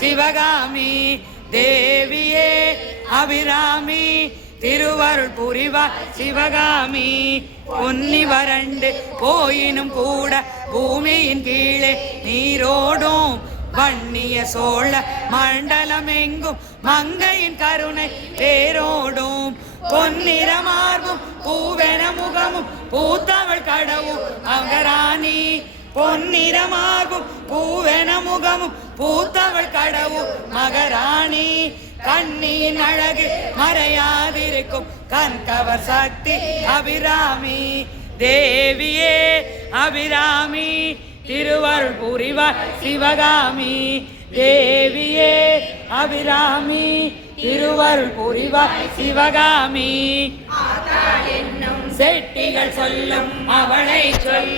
சிவகாமி தேவியே அபிராமி திருவருள் புரிவார் சிவகாமி. பொன்னி வறண்டு போயினும் கூட பூமியின் கீழே நீரோடும் வன்னிய சோழ மண்டலம் எங்கும் மங்கையின் கருணை பேரோடும் பொன்னிற மார்பும் பூவென முகமும் பூத்தவள் கடவும் மகராணி பொன்னிறமார்பும் பூவென முகமும் பூத்தவள் கடவும் மகராணி கண்ணியின் அழகு மறையாதிருக்கும். கண்கவர் சக்தி அபிராமி தேவியே அபிராமி திருவருள் புரிவார் சிவகாமி தேவியே அபிராமி திருவருள் புரிவார் சிவகாமி. செட்டிகள் சொல்லும் அவளை சொல்லும்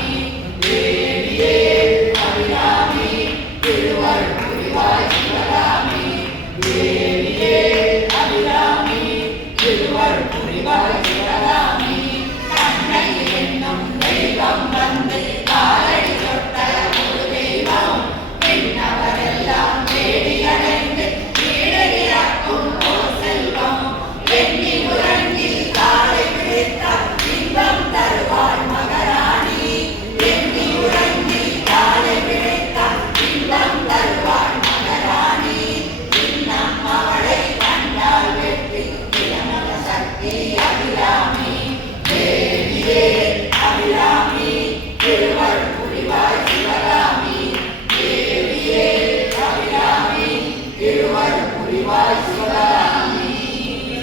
श्री अभिला